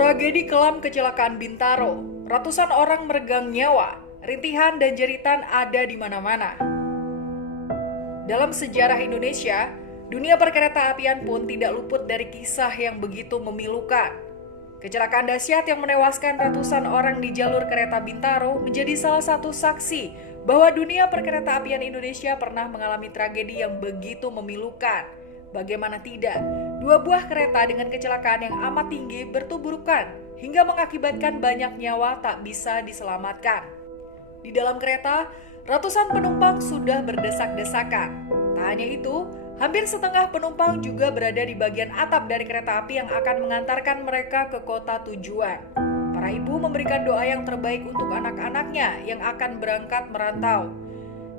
Tragedi kelam kecelakaan Bintaro, ratusan orang meregang nyawa, rintihan dan jeritan ada di mana-mana. Dalam sejarah Indonesia, dunia perkereta-apian pun tidak luput dari kisah yang begitu memilukan. Kecelakaan dahsyat yang menewaskan ratusan orang di jalur kereta Bintaro menjadi salah satu saksi bahwa dunia perkereta-apian Indonesia pernah mengalami tragedi yang begitu memilukan. Bagaimana tidak, dua buah kereta dengan kecelakaan yang amat tinggi bertuburkan hingga mengakibatkan banyak nyawa tak bisa diselamatkan. Di dalam kereta, ratusan penumpang sudah berdesak-desakan. Tak hanya itu, hampir setengah penumpang juga berada di bagian atap dari kereta api yang akan mengantarkan mereka ke kota tujuan. Para ibu memberikan doa yang terbaik untuk anak-anaknya yang akan berangkat merantau.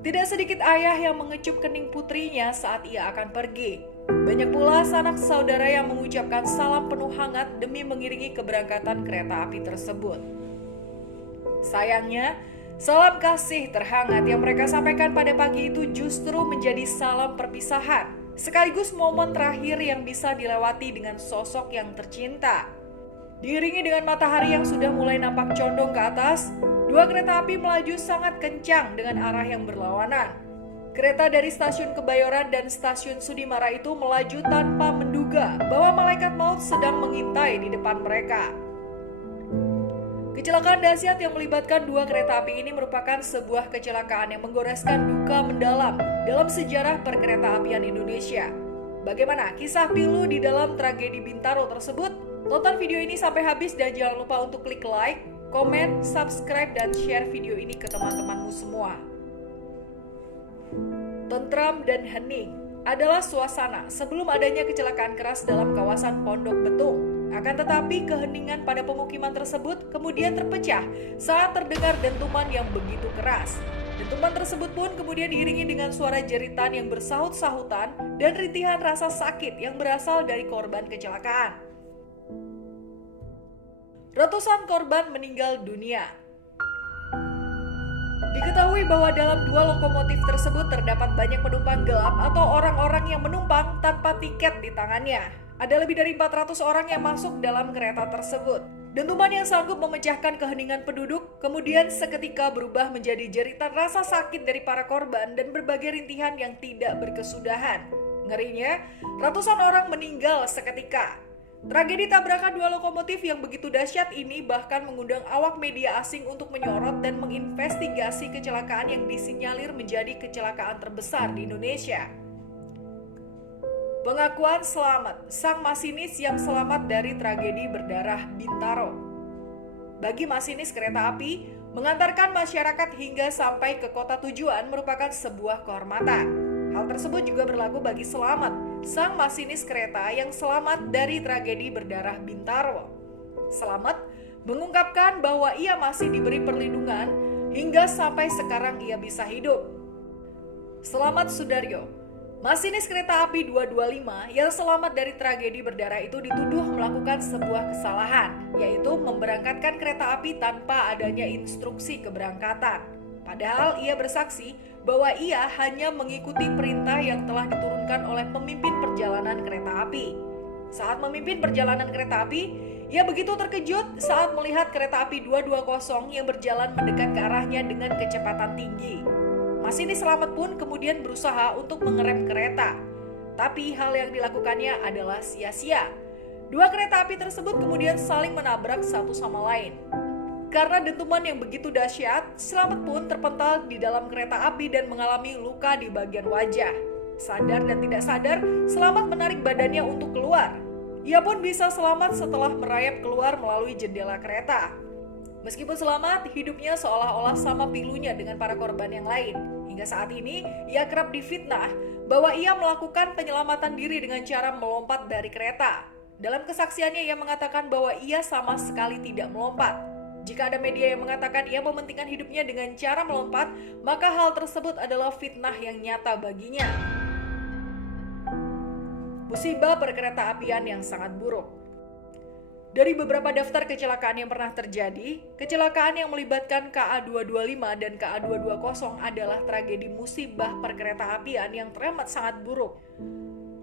Tidak sedikit ayah yang mengecup kening putrinya saat ia akan pergi. Banyak pula sanak saudara yang mengucapkan salam penuh hangat demi mengiringi keberangkatan kereta api tersebut. Sayangnya, salam kasih terhangat yang mereka sampaikan pada pagi itu justru menjadi salam perpisahan, sekaligus momen terakhir yang bisa dilewati dengan sosok yang tercinta. Diiringi dengan matahari yang sudah mulai nampak condong ke atas, dua kereta api melaju sangat kencang dengan arah yang berlawanan. Kereta dari stasiun Kebayoran dan stasiun Sudimara itu melaju tanpa menduga bahwa malaikat maut sedang mengintai di depan mereka. Kecelakaan dahsyat yang melibatkan dua kereta api ini merupakan sebuah kecelakaan yang menggoreskan duka mendalam dalam sejarah perkereta-apian Indonesia. Bagaimana kisah pilu di dalam tragedi Bintaro tersebut? Tonton video ini sampai habis dan jangan lupa untuk klik like, komen, subscribe, dan share video ini ke teman-temanmu semua. Tentram dan hening adalah suasana sebelum adanya kecelakaan keras dalam kawasan Pondok Betung. Akan tetapi keheningan pada pemukiman tersebut kemudian terpecah saat terdengar dentuman yang begitu keras. Dentuman tersebut pun kemudian diiringi dengan suara jeritan yang bersahut-sahutan dan rintihan rasa sakit yang berasal dari korban kecelakaan. Ratusan korban meninggal dunia. Diketahui bahwa dalam dua lokomotif tersebut terdapat banyak penumpang gelap atau orang-orang yang menumpang tanpa tiket di tangannya. Ada lebih dari 400 orang yang masuk dalam kereta tersebut. Dentuman yang sanggup memecahkan keheningan penduduk kemudian seketika berubah menjadi jeritan rasa sakit dari para korban dan berbagai rintihan yang tidak berkesudahan. Ngerinya, ratusan orang meninggal seketika. Tragedi tabrakan dua lokomotif yang begitu dahsyat ini bahkan mengundang awak media asing untuk menyorot dan menginvestigasi kecelakaan yang disinyalir menjadi kecelakaan terbesar di Indonesia. Pengakuan selamat sang masinis yang selamat dari tragedi berdarah Bintaro. Bagi masinis kereta api, mengantarkan masyarakat hingga sampai ke kota tujuan merupakan sebuah kehormatan. Hal tersebut juga berlaku bagi Selamat, sang masinis kereta yang selamat dari tragedi berdarah Bintaro. Selamat mengungkapkan bahwa ia masih diberi perlindungan hingga sampai sekarang ia bisa hidup. Selamat Sudaryo, masinis kereta api 225 yang selamat dari tragedi berdarah itu dituduh melakukan sebuah kesalahan, yaitu memberangkatkan kereta api tanpa adanya instruksi keberangkatan. Padahal ia bersaksi bahwa ia hanya mengikuti perintah yang telah diturunkan oleh pemimpin perjalanan kereta api. Saat memimpin perjalanan kereta api, ia begitu terkejut saat melihat kereta api 220 yang berjalan mendekat ke arahnya dengan kecepatan tinggi. Masinis selamat pun kemudian berusaha untuk mengerem kereta. Tapi hal yang dilakukannya adalah sia-sia. Dua kereta api tersebut kemudian saling menabrak satu sama lain. Karena dentuman yang begitu dahsyat, Selamat pun terpental di dalam kereta api dan mengalami luka di bagian wajah. Sadar dan tidak sadar, Selamat menarik badannya untuk keluar. Ia pun bisa selamat setelah merayap keluar melalui jendela kereta. Meskipun selamat, hidupnya seolah-olah sama pilunya dengan para korban yang lain. Hingga saat ini, ia kerap difitnah bahwa ia melakukan penyelamatan diri dengan cara melompat dari kereta. Dalam kesaksiannya, ia mengatakan bahwa ia sama sekali tidak melompat. Jika ada media yang mengatakan ia mementingkan hidupnya dengan cara melompat, maka hal tersebut adalah fitnah yang nyata baginya. Musibah perkereta-apian yang sangat buruk. Dari beberapa daftar kecelakaan yang pernah terjadi, kecelakaan yang melibatkan KA225 dan KA220 adalah tragedi musibah perkereta-apian yang teramat sangat buruk.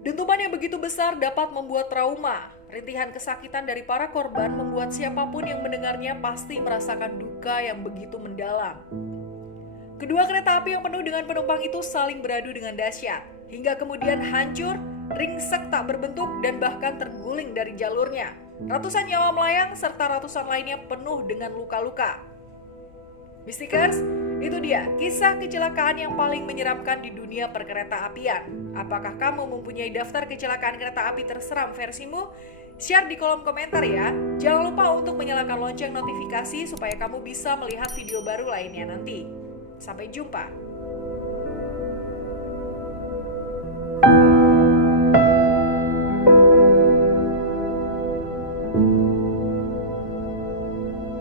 Dentuman yang begitu besar dapat membuat trauma. Rintihan kesakitan dari para korban membuat siapapun yang mendengarnya pasti merasakan duka yang begitu mendalam. Kedua kereta api yang penuh dengan penumpang itu saling beradu dengan dahsyat, hingga kemudian hancur, ringsek tak berbentuk, dan bahkan terguling dari jalurnya. Ratusan nyawa melayang serta ratusan lainnya penuh dengan luka-luka. Mystikers, itu dia kisah kecelakaan yang paling menyeramkan di dunia perkereta apian. Apakah kamu mempunyai daftar kecelakaan kereta api terseram versimu? Share di kolom komentar ya. Jangan lupa untuk menyalakan lonceng notifikasi supaya kamu bisa melihat video baru lainnya nanti. Sampai jumpa.